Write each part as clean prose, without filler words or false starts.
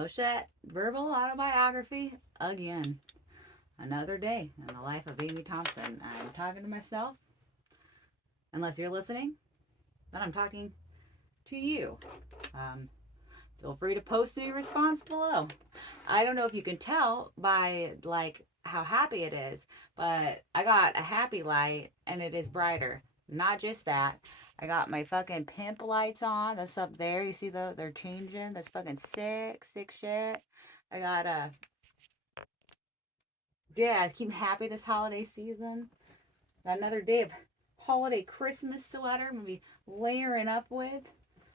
Oh shit, verbal autobiography again. Another day in the life of Amy Thompson. I'm talking to myself. Unless you're listening, then I'm talking to you. Um, Feel free to post any response below. I don't know if you can tell by like how happy it is, but I got a happy light and it is brighter. Not just that. I got my fucking pimp lights on. That's up there. You see those? They're changing. That's fucking sick shit. I got a yeah. I keep happy this holiday season. Got another day of holiday Christmas sweater. I'm gonna be layering up with.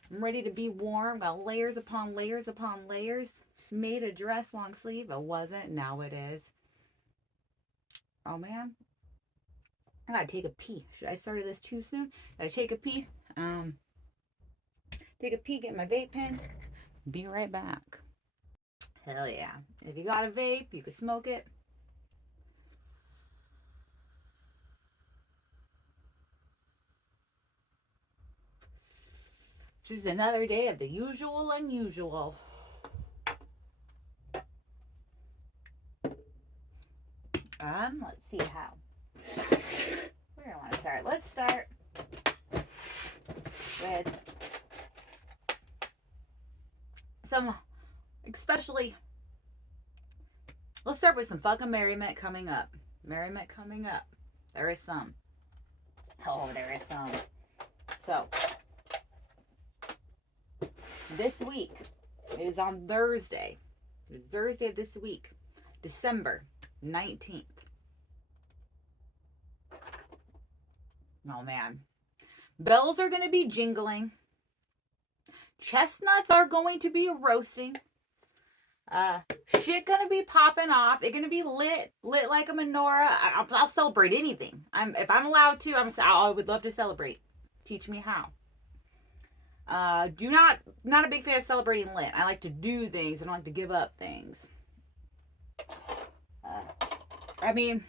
I'm ready to be warm. Got layers upon layers upon layers. Just made a dress long sleeve. It wasn't. Now it is. Oh man. I gotta take a pee. Should I start this too soon? Gotta take a pee. Um, Take a pee, get my vape pen. Be right back. Hell yeah. If you got a vape, you can smoke it. Just another day of the usual unusual. Let's see how. Where do I want to start? Let's start with some, especially, let's start with some fucking Merriment coming up. Merriment coming up. There is some. Oh, there is some. So, this week is on Thursday. Thursday of this week, December 19th. Oh man. Bells are going to be jingling. Chestnuts are going to be roasting. Shit gonna be popping off. It's gonna be lit like a menorah. I'll celebrate anything. If I'm allowed to. I would love to celebrate. Teach me how. Not a big fan of celebrating lit. I like to do things. I don't like to give up things. I mean,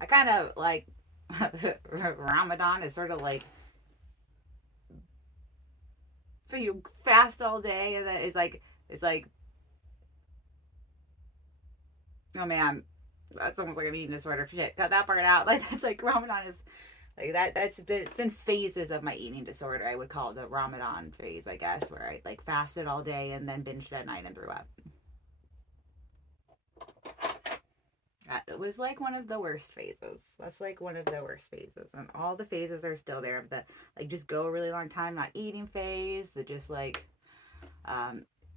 I kind of like Ramadan is sort of like you fast all day, and then it's like oh man, that's almost like I'm eating disorder. Shit, cut that part out. Like that's like Ramadan is like that. It's been phases of my eating disorder. I would call it the Ramadan phase, I guess, where I like fasted all day and then binged at night and threw up. It was like one of the worst phases. That's like one of the worst phases, and all the phases are still there. The like just go a really long time not eating phase. The just like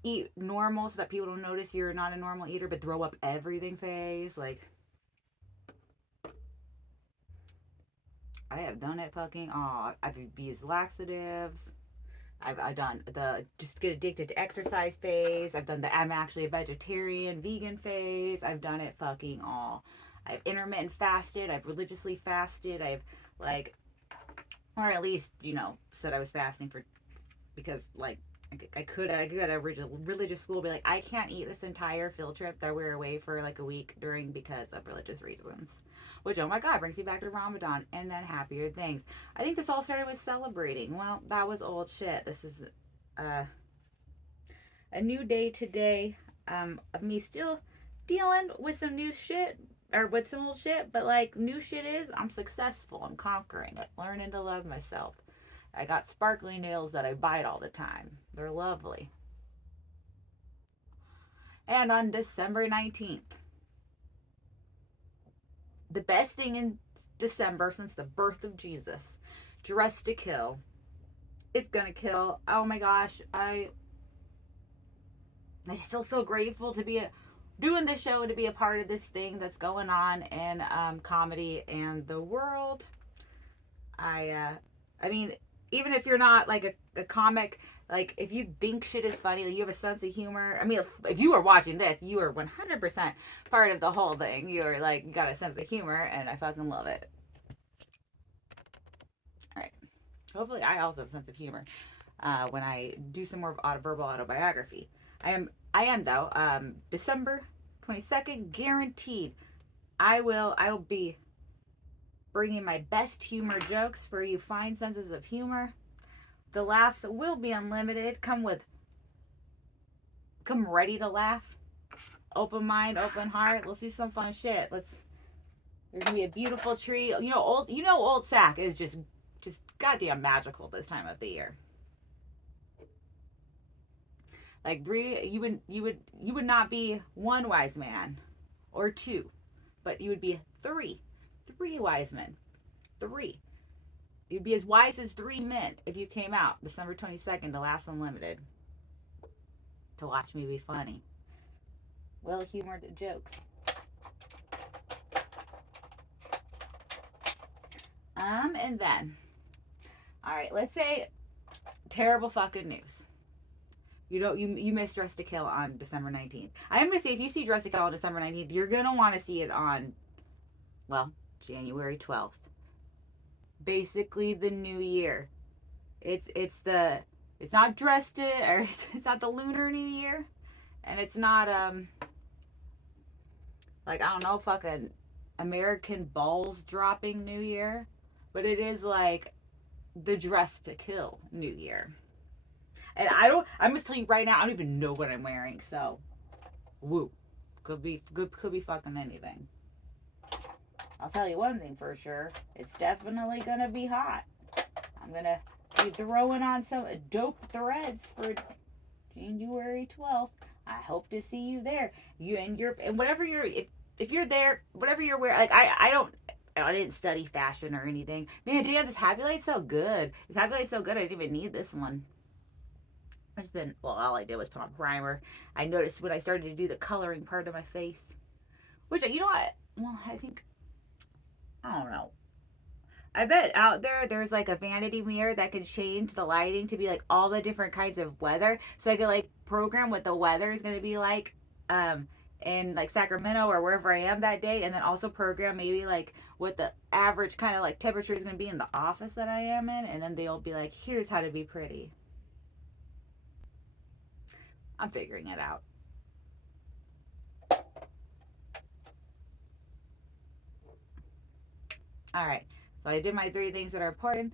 eat normal so that people don't notice you're not a normal eater, but throw up everything phase. Like I have done it fucking all. I've used laxatives. I've done the just get addicted to exercise phase. I've done the I'm actually a vegetarian, vegan phase. I've done it fucking all. I've intermittent fasted. I've religiously fasted. I've like, or at least said I was fasting for because like I could at a religious school be like I can't eat this entire field trip that we're away for like a week during because of religious reasons. Which, oh my God, brings you back to Ramadan and then happier things. I think this all started with celebrating. Well, that was old shit. This is a new day today of me still dealing with some new shit or with some old shit, but like new shit is I'm successful. I'm conquering it, learning to love myself. I got sparkly nails that I bite all the time. They're lovely. And on December 19th, the best thing in December since the birth of Jesus, Dress to Kill. It's gonna kill. Oh my gosh, I'm just feel so grateful to be doing this show, to be a part of this thing that's going on in comedy and the world. I mean, even if you're not like a comic, like if you think shit is funny, like you have a sense of humor. I mean, if you are watching this, you are 100% part of the whole thing. You're like got a sense of humor, and I fucking love it. All right. Hopefully, I also have a sense of humor when I do some more verbal autobiography. I am though. December 22nd, guaranteed. I will be bringing my best humor jokes for you fine senses of humor. The laughs will be unlimited. Come come ready to laugh. Open mind, open heart. Let's do some fun shit. There's gonna be a beautiful tree. Old Sac is just goddamn magical this time of the year. Like you would not be one wise man or two, but you would be three wise men. Three. You'd be as wise as 3 men if you came out December 22nd to Laughs Unlimited to watch me be funny. Well-humored jokes. And then, all right, let's say terrible fucking news. You missed Dress to Kill on December 19th. I am going to say, if you see Dress to Kill on December 19th, you're going to want to see it on, well, January 12th. Basically the new year. It's not dressed to, or it's not the Lunar New Year. And it's not, like, I don't know, fucking American balls dropping New Year. But it is like the Dress to Kill New Year. And I'm just telling you right now, I don't even know what I'm wearing, so woo. Could be fucking anything. I'll tell you one thing for sure. It's definitely gonna be hot. I'm gonna be throwing on some dope threads for January 12th. I hope to see you there. And whatever if you're there, whatever you're wearing, like I didn't study fashion or anything. Man, damn, this Happy Light's so good. This Happy Light's so good, I didn't even need this one. All I did was put on primer. I noticed when I started to do the coloring part of my face. Which, you know what? Well, I don't know. I bet out there's like a vanity mirror that can change the lighting to be like all the different kinds of weather. So I could like program what the weather is going to be like in like Sacramento or wherever I am that day. And then also program maybe like what the average kind of like temperature is going to be in the office that I am in. And then they'll be like, here's how to be pretty. I'm figuring it out. All right. So I did my 3 things that are important.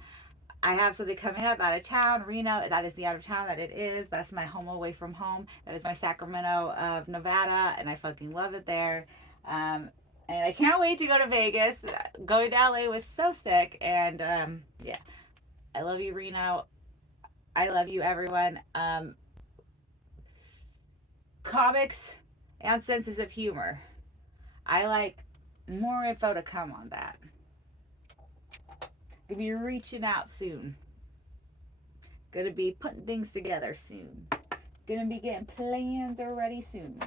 I have something coming up out of town, Reno. That is the out of town that it is. That's my home away from home. That is my Sacramento of Nevada, and I fucking love it there. And I can't wait to go to Vegas. Going to LA was so sick, and yeah. I love you, Reno. I love you, everyone. Comics and senses of humor. I like more info to come on that. Gonna be reaching out soon. Gonna be putting things together soon. Gonna be getting plans already soon.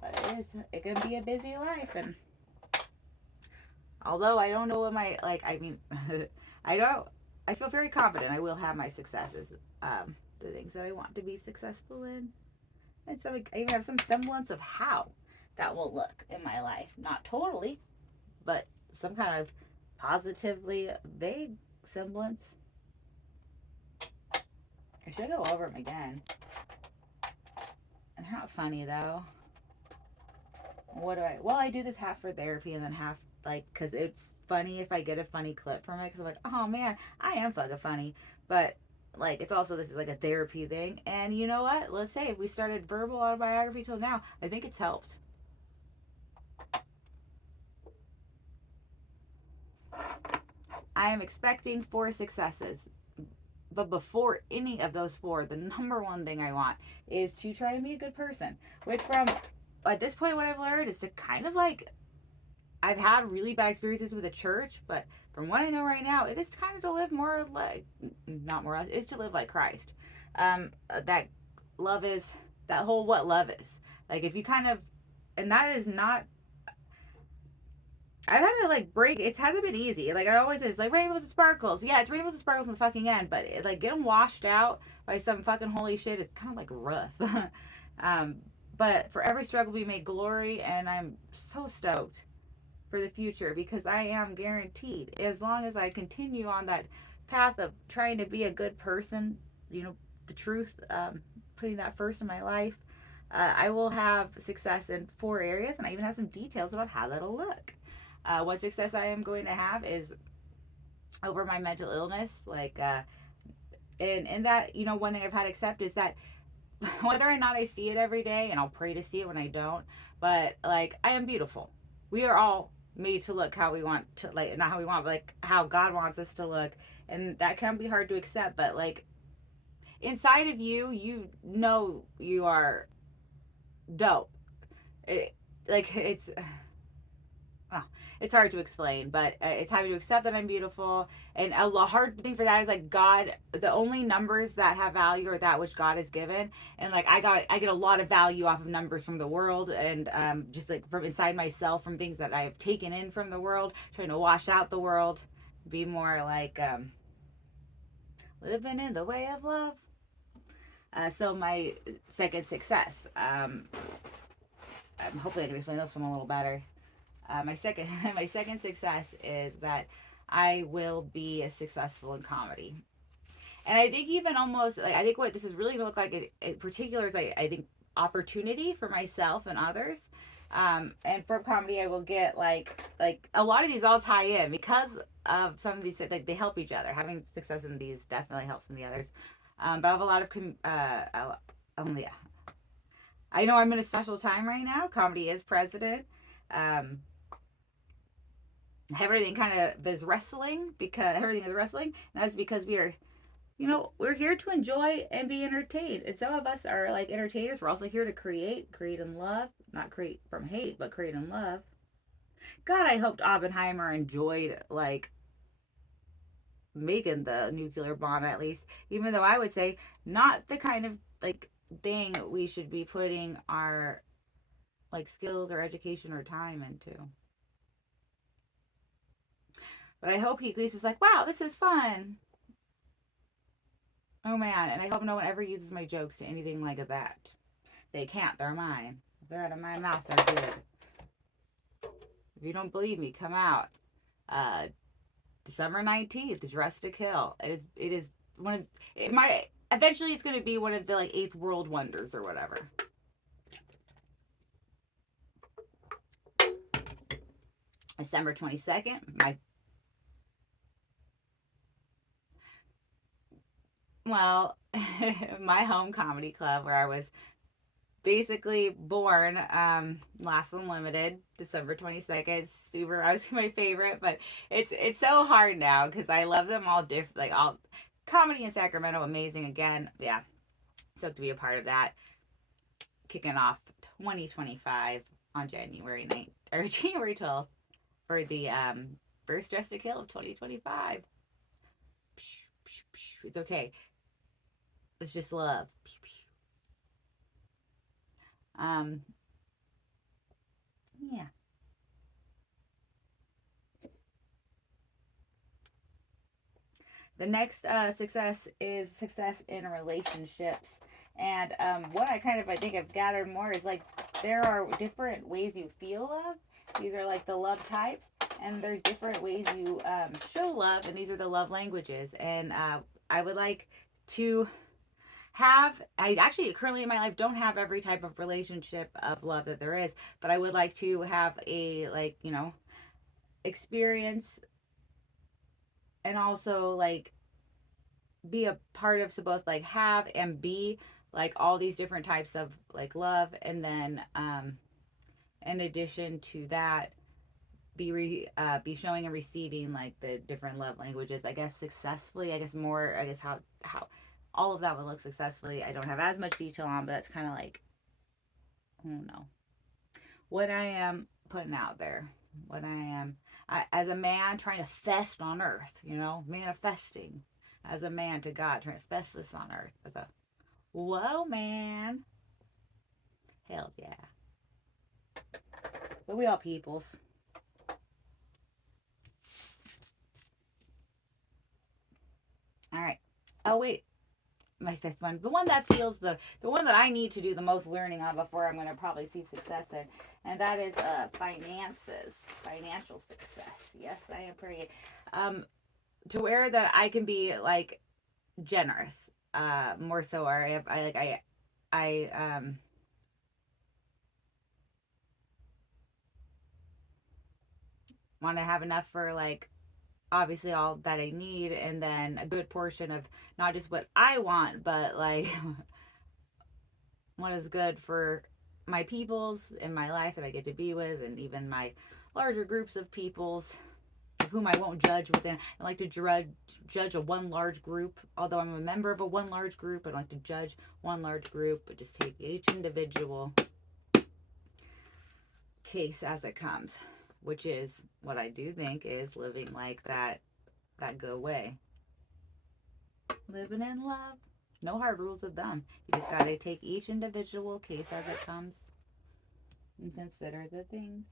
But it's gonna be a busy life, and although I don't know what my I feel very confident I will have my successes. The things that I want to be successful in. And so I even have some semblance of how that will look in my life. Not totally, but some kind of positively vague semblance. I should go over them again. And they're not funny though. I do this half for therapy and then half like, cause it's funny if I get a funny clip from it. Cause I'm like, oh man, I am fucking funny. But like, it's also, this is like a therapy thing. And you know what? Let's say if we started verbal autobiography till now, I think it's helped. I am expecting 4 successes. But before any of those 4, the number one thing I want is to try and be a good person. Which at this point, what I've learned is to kind of like, I've had really bad experiences with the church, but from what I know right now, it is kind of to live more like, it's to live like Christ. That love is, that whole what love is. Like if you kind of, and that is not, I've had to like break, it hasn't been easy. Like I always say, it's like rainbows and sparkles. Yeah, it's rainbows and sparkles in the fucking end, but like getting washed out by some fucking holy shit, it's kind of like rough. But for every struggle we make glory, and I'm so stoked for the future because I am guaranteed, as long as I continue on that path of trying to be a good person, the truth, putting that first in my life, I will have success in 4 areas, and I even have some details about how that'll look. What success I am going to have is over my mental illness, like and that, you know, one thing I've had to accept is that whether or not I see it every day, and I'll pray to see it when I don't, but like, I am beautiful. We are all made to look how we want to, like, not how we want, but like how God wants us to look. And that can be hard to accept, but like, inside of you, you know you are dope. It, like, oh, it's hard to explain, but it's having to accept that I'm beautiful. And a hard thing for that is like, God, the only numbers that have value are that which God has given. And like, I get a lot of value off of numbers from the world, and just like from inside myself, from things that I have taken in from the world, trying to wash out the world, be more like living in the way of love. So my second success, hopefully I can explain this one a little better. My second my second success is that I will be successful in comedy. And I think even almost like, I think what this is really gonna look like in particular is, I think, opportunity for myself and others. And from comedy, I will get like a lot of these all tie in because of some of these, like, they help each other. Having success in these definitely helps in the others. But I have a lot of yeah. I know I'm in a special time right now. Comedy is president. Um, Everything kind of is wrestling, because everything is wrestling, and that's because we are, you know, we're here to enjoy and be entertained. And some of us are like entertainers. We're also here to create and love, not create from hate, but create and love. God, I hoped Oppenheimer enjoyed like making the nuclear bomb, at least, even though I would say not the kind of like thing we should be putting our like skills or education or time into. But I hope he at least was like, wow, this is fun. Oh man, and I hope no one ever uses my jokes to anything like that. They can't, they're mine. If they're out of my mouth, they're good. If you don't believe me, come out. Uh December 19th, Dress to Kill. It is one of it might eventually it's gonna be one of the like eighth world wonders or whatever. December 22nd, well, my home comedy club where I was basically born, Last Unlimited, December 22nd. Super, I was my favorite, but it's so hard now because I love them all different, like all comedy in Sacramento, amazing again. Yeah, so to be a part of that, kicking off 2025 on January 9th or January 12th for the first Dress to Kill of 2025. It's okay. It's just love. Um, yeah. The next success is success in relationships. And what I kind of, I think I've gathered more is like, there are different ways you feel love. These are like the love types, and there's different ways you show love, and these are the love languages. And I would like to have, I actually currently in my life don't have every type of relationship of love that there is, but I would like to have a, like, you know, experience, and also like be a part of, supposed like have and be like all these different types of like love. And then in addition to that, be showing and receiving like the different love languages, I guess, successfully. I guess more, I guess, how all of that would look successfully, I don't have as much detail on, but that's kind of like, I don't know, what I am putting out there, what I am, as a man trying to fest on earth, you know, manifesting as a man to God, trying to fest this on earth as a, whoa, man. Hells yeah. But we all peoples. All right. Oh wait, my fifth one, the one that feels the one that I need to do the most learning on before I'm going to probably see success in, and that is finances, financial success. Yes, I am pretty to where that I can be like generous, more so, or I want to have enough for like obviously all that I need, and then a good portion of not just what I want, but like what is good for my peoples in my life that I get to be with, and even my larger groups of peoples of whom I won't judge within. I like to judge a one large group. Although I'm a member of a one large group, I like to judge one large group, but just take each individual case as it comes, which is what I do think is living like that good way. Living in love. No hard rules of thumb. You just gotta take each individual case as it comes and consider the things.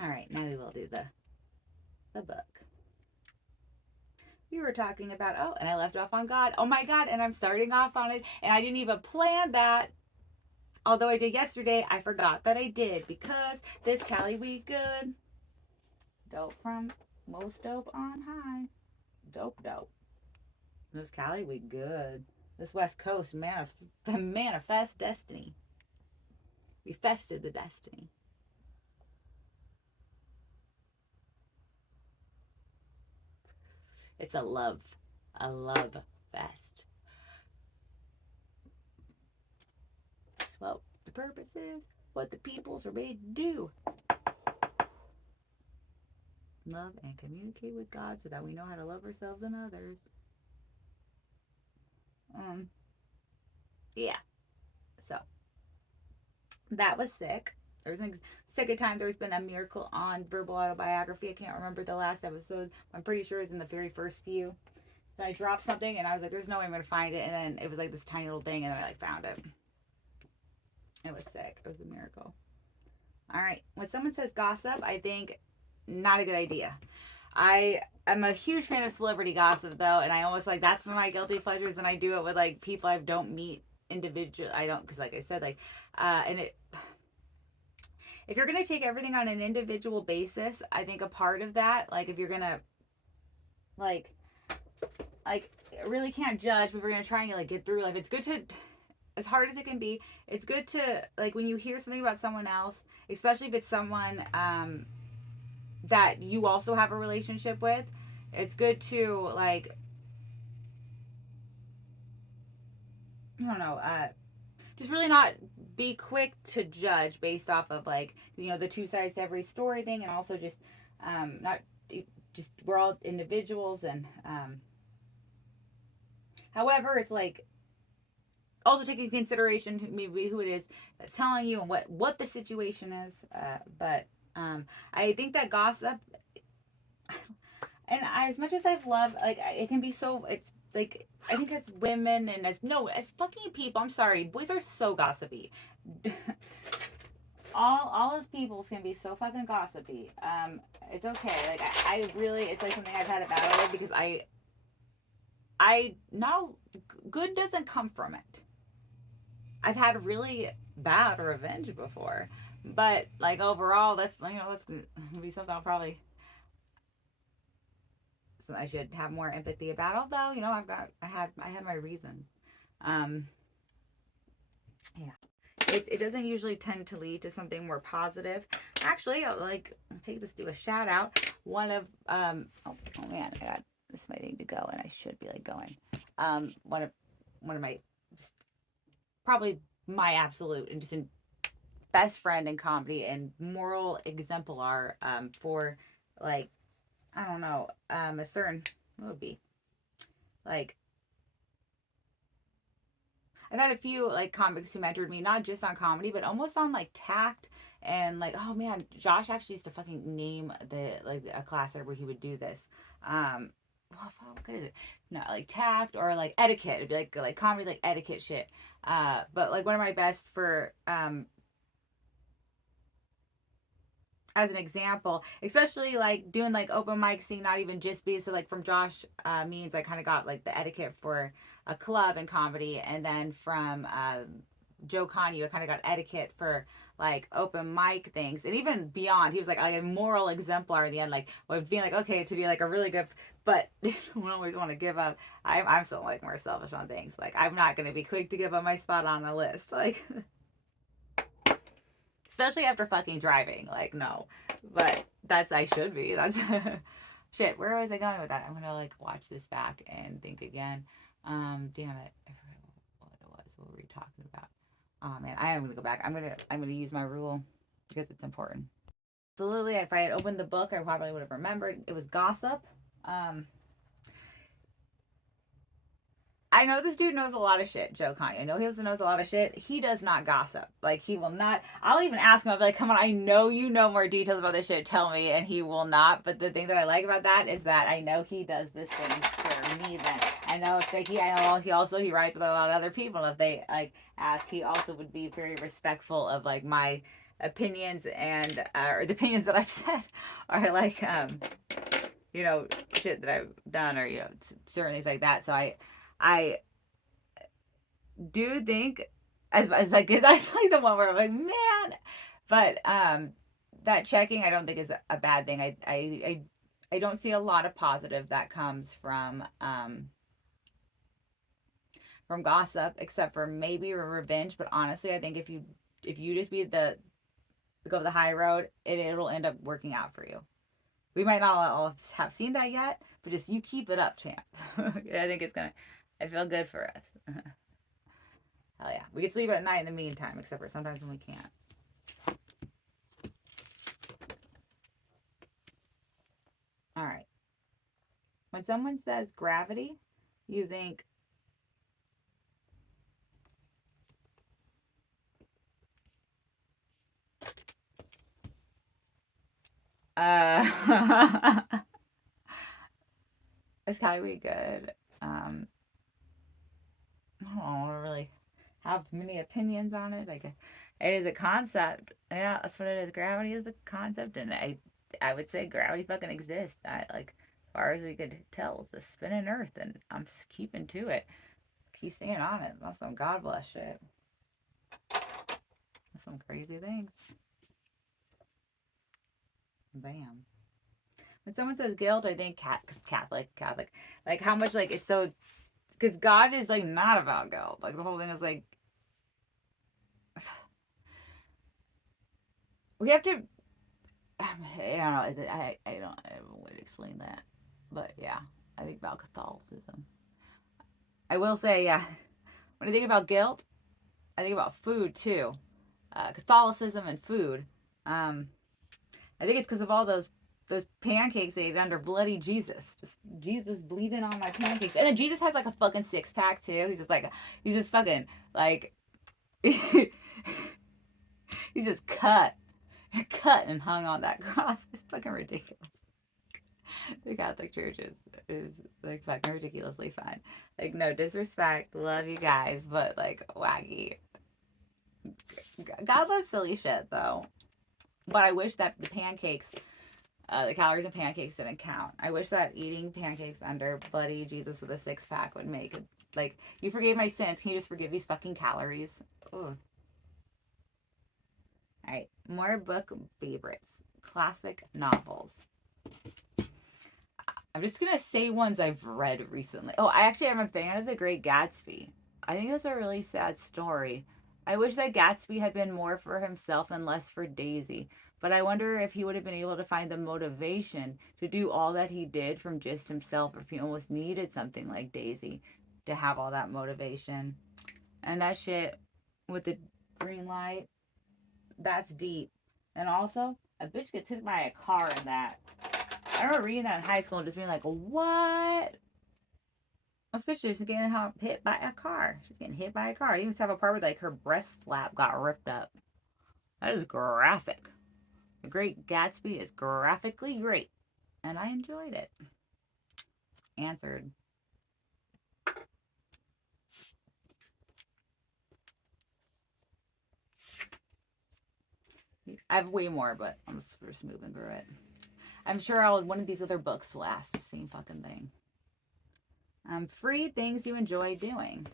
All right, now we will do the book. We were talking about, oh, and I left off on God. Oh my God, and I'm starting off on it, and I didn't even plan that. Although I did yesterday, I forgot that I did, because this Cali week good. Dope from most dope on high. Dope. This Cali week good. This West Coast manifest destiny. We fested the destiny. It's a love fest. Well, the purpose is what the peoples are made to do. Love and communicate with God so that we know how to love ourselves and others. Yeah. So that was sick. There was a second time there's been a miracle on verbal autobiography. I can't remember the last episode. I'm pretty sure it's in the very first few. So I dropped something and I was like, there's no way I'm gonna find it, and then it was like this tiny little thing, and then I like found it. It was sick. It was a miracle. All right. When someone says gossip, I think not a good idea. I am a huge fan of celebrity gossip though, and I almost like that's one of my guilty pleasures, and I do it with like people I don't meet individual. I don't, because like I said, like and it, if you're gonna take everything on an individual basis, I think a part of that, like if you're gonna like really can't judge, but we're gonna try and like get through life. It's good to, as hard as it can be, it's good to like when you hear something about someone else, especially if it's someone that you also have a relationship with, it's good to like, I don't know, just really not be quick to judge based off of like, you know, the two sides to every story thing, and also just not just, we're all individuals, and however, it's like also take into consideration maybe who it is that's telling you and what the situation is. But I think that gossip, and as much as I've loved, like it can be so, it's like I think as women and as fucking people, I'm sorry, boys are so gossipy. all as peoples can be so fucking gossipy. It's okay. Like I really, it's like something I've had a battle with, because I know good doesn't come from it. I've had really bad revenge before, but like overall, that's, you know, that's gonna be something I'll probably, so I should have more empathy about. Although, you know, I had my reasons. Yeah, it doesn't usually tend to lead to something more positive. Actually, I'll take this to a shout out. One of oh man, I got this is my thing to go, and I should be like going. One of my just probably my absolute and just best friend in comedy and moral exemplar for like, I don't know, a certain, what would be like, I've had a few like comics who mentored me, not just on comedy, but almost on like tact, and like, oh man, Josh actually used to fucking name the like a class where he would do this. What is it? No, like tact or like etiquette. It'd be like comedy, like etiquette shit. But like one of my best for as an example, especially like doing like open mic scene, not even just be so like from Josh Means, I kind of got like the etiquette for a club and comedy, and then from Joe Connie, I kind of got etiquette for like open mic things, and even beyond, he was like a moral exemplar in the end, like being like, okay, to be like a really good, but you don't always want to give up. I'm so like more selfish on things, like I'm not going to be quick to give up my spot on a list, like especially after fucking driving. Like, no. But I should be. That's shit. Where was I going with that? I'm gonna like watch this back and think again. Damn it. I forgot what it was. What were we talking about? Oh man, I am gonna go back. I'm gonna use my rule because it's important. Absolutely. If I had opened the book, I probably would have remembered. It was gossip. Um, I know this dude knows a lot of shit, Joe Kanye. I know he also knows a lot of shit. He does not gossip. Like, he will not. I'll even ask him, I'll be like, come on, I know you know more details about this shit. Tell me. And he will not. But the thing that I like about that is that I know he does this thing for me then. I know if I know he writes with a lot of other people. If they, like, ask, he also would be very respectful of, like, my opinions and, or the opinions that I've said. Or, like, you know, shit that I've done or, you know, certain things like that. So I do think as like that's like the one where I'm like, man, but that checking I don't think is a bad thing. I don't see a lot of positive that comes from gossip, except for maybe revenge. But honestly, I think if you just be the go the high road, it'll end up working out for you. We might not all have seen that yet, but just you keep it up, champ. I think it's gonna. I feel good for us. Hell yeah. We can sleep at night in the meantime, except for sometimes when we can't. All right. When someone says gravity, you think, uh, it's kind of be good. I don't really have many opinions on it. Like, it is a concept. Yeah, that's what it is. Gravity is a concept, and I would say gravity fucking exists. As far as we could tell, it's a spinning Earth, and I'm just keeping to it. Keep staying on it. That's some God bless shit. That's some crazy things. Damn. When someone says guilt, I think Catholic. Like how much like it's so because God is like not about guilt. Like the whole thing is like we have to. I don't know. I don't have a way to explain that, but yeah, I think about Catholicism. I will say, yeah, when I think about guilt, I think about food too. Catholicism and food. Um, I think it's because of all those pancakes they ate under bloody Jesus. Just Jesus bleeding on my pancakes. And then Jesus has like a fucking six pack too. He's just fucking like he's just cut and hung on that cross. It's fucking ridiculous. The Catholic Church is like fucking ridiculously fun. Like no disrespect, love you guys, but like wacky. God loves silly shit though. But I wish that the calories in pancakes didn't count. I wish that eating pancakes under bloody Jesus with a six pack would make it like you forgave my sins. Can you just forgive these fucking calories? Ugh. All right, more book favorites, classic novels. I'm just gonna say ones I've read recently. Oh, I'm a fan of The Great Gatsby. I think that's a really sad story. I wish that Gatsby had been more for himself and less for Daisy. But I wonder if he would have been able to find the motivation to do all that he did from just himself, or if he almost needed something like Daisy to have all that motivation. And that shit with the green light, that's deep. And also, a bitch gets hit by a car in that. I remember reading that in high school and just being like, what? Especially she's getting hit by a car. She's getting hit by a car. You even have a part where like her breast flap got ripped up. That is graphic. The Great Gatsby is graphically great. And I enjoyed it. Answered. I have way more, but I'm just moving through it. I'm sure one of these other books will ask the same fucking thing. Free things you enjoy doing.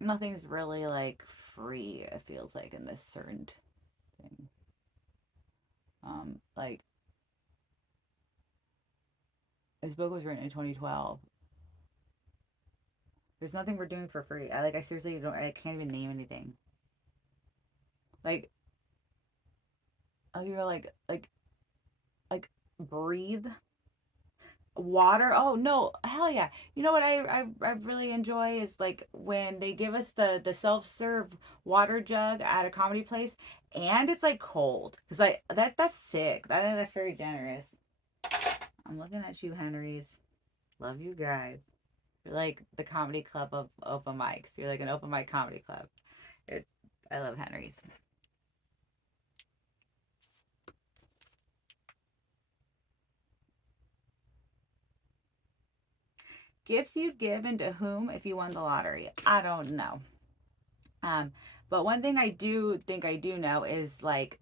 Nothing's really like free, it feels like, in this certain thing. Like this book was written in 2012. There's nothing we're doing for free. I seriously don't. I can't even name anything. Like, oh, you're like breathe water. Oh no, hell yeah. You know what I really enjoy is like when they give us the self-serve water jug at a comedy place, and it's like cold, because like that's sick. I think that's very generous. I'm looking at you, Henrys. Love you guys. You're like the comedy club of open mics. You're like an open mic comedy club. It's I love Henrys. Gifts you'd give and to whom if you won the lottery. I don't know. Um, but one thing I do think I do know is like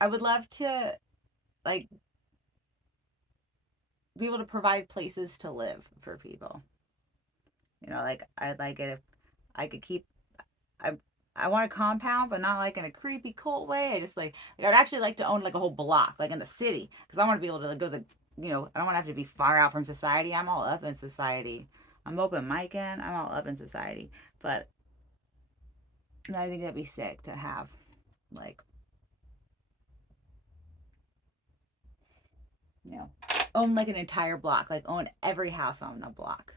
I would love to like be able to provide places to live for people. You know, like I'd like it if I could keep. I I want a compound, but not like in a creepy cold way. I just like I'd actually like to own like a whole block, like in the city, because I want to be able to go the I don't want to have to be far out from society. I'm all up in society. I'm open micing. I'm all up in society, but I think that'd be sick to have like you know own like an entire block, like own every house on the block.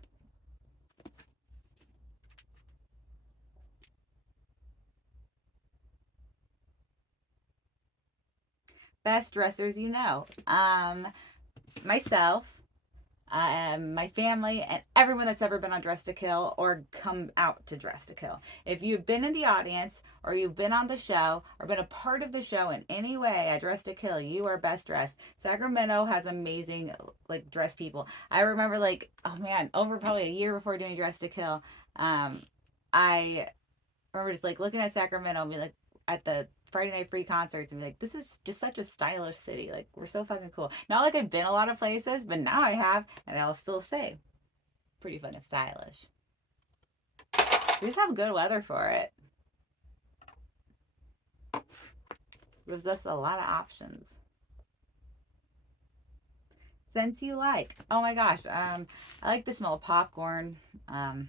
Best dressers you know. Myself, my family, and everyone that's ever been on Dress to Kill or come out to Dress to Kill. If you've been in the audience or you've been on the show or been a part of the show in any way at Dress to Kill, you are best dressed. Sacramento has amazing like dress people. I remember like oh man, over probably a year before doing Dress to Kill, I remember just like looking at Sacramento and be like at the Friday Night Free concerts and be like, this is just such a stylish city. Like we're so fucking cool. Not like I've been a lot of places, but now I have, and I'll still say, pretty fucking stylish. We just have good weather for it. There's just a lot of options. Scents you like? Oh my gosh, I like the smell of popcorn, or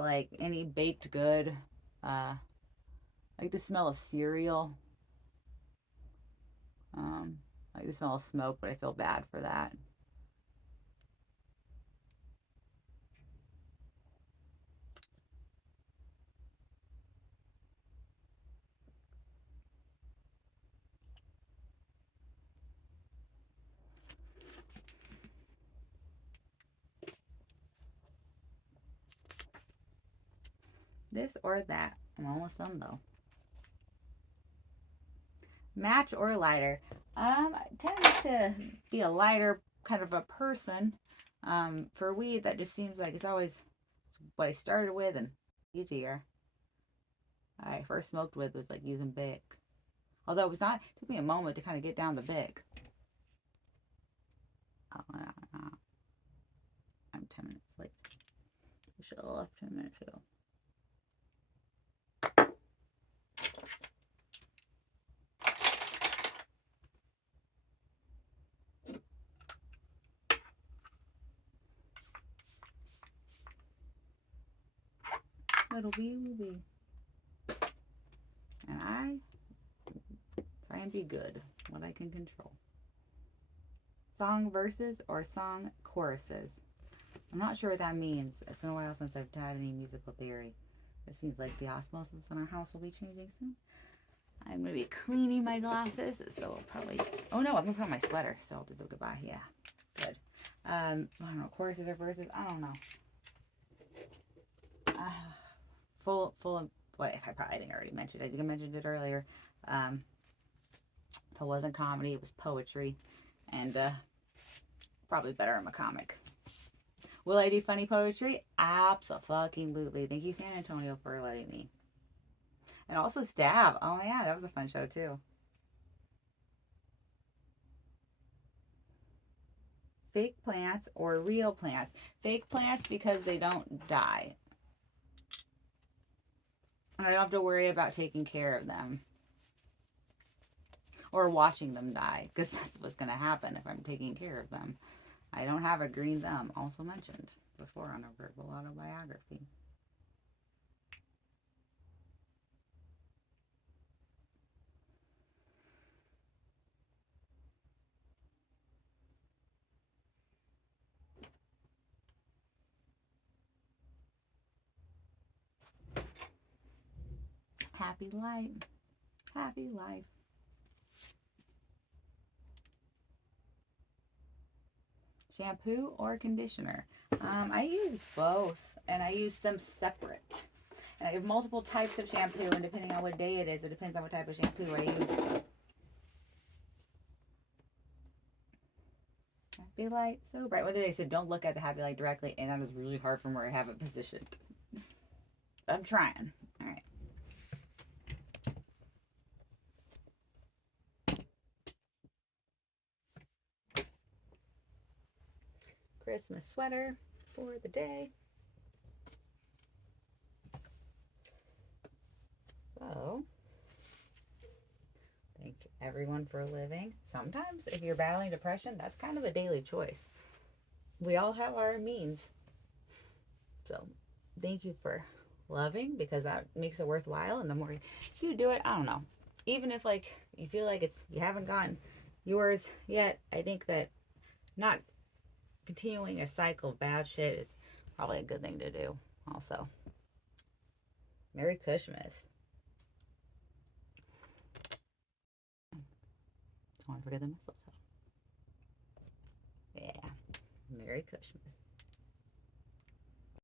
like any baked good. I like the smell of cereal. I like the smell of smoke, but I feel bad for that. This or that. I'm almost done though. Match or lighter? I tend to be a lighter kind of a person. For weed, that just seems like it's always what I started with and easier. I first smoked with was like using Bic. Although it was not, it took me a moment to kind of get down the Bic. Oh, I'm 10 minutes late. I should have left 10 minutes ago. It'll be, will be. And I try and be good, what I can control. Song verses or song choruses? I'm not sure what that means. It's been a while since I've had any musical theory. This means like the osmosis in our house will be changing soon. I'm gonna be cleaning my glasses, so I'll probably. Oh no, I'm gonna put on my sweater, so I'll do the goodbye. Yeah, good. I don't know, choruses or verses. I don't know. Full of what? I think I already mentioned. I think I mentioned it earlier. If it wasn't comedy, it was poetry, and probably better in a comic. Will I do funny poetry? Absolutely. Thank you, San Antonio, for letting me. And also Stab. Oh yeah, that was a fun show too. Fake plants or real plants? Fake plants because they don't die. And I don't have to worry about taking care of them. Or watching them die, because that's what's going to happen if I'm taking care of them. I don't have a green thumb, also mentioned before on a verbal autobiography. happy life. Happy life. Shampoo or conditioner? I use both, and I use them separate. And I have multiple types of shampoo, and depending on what day it is, it depends on what type of shampoo I use. Happy light, so bright. What did they say? Don't look at the happy light directly, and that is really hard from where I have it positioned. I'm trying. All right. Christmas sweater for the day. So, thank everyone for living. Sometimes, if you're battling depression, that's kind of a daily choice. We all have our means. So, thank you for loving, because that makes it worthwhile. And the more you do it, I don't know. Even if like you feel like you haven't gotten yours yet, I think that not continuing a cycle of bad shit is probably a good thing to do. Also, Merry Christmas. Don't forget the mistletoe. Yeah, Merry Christmas.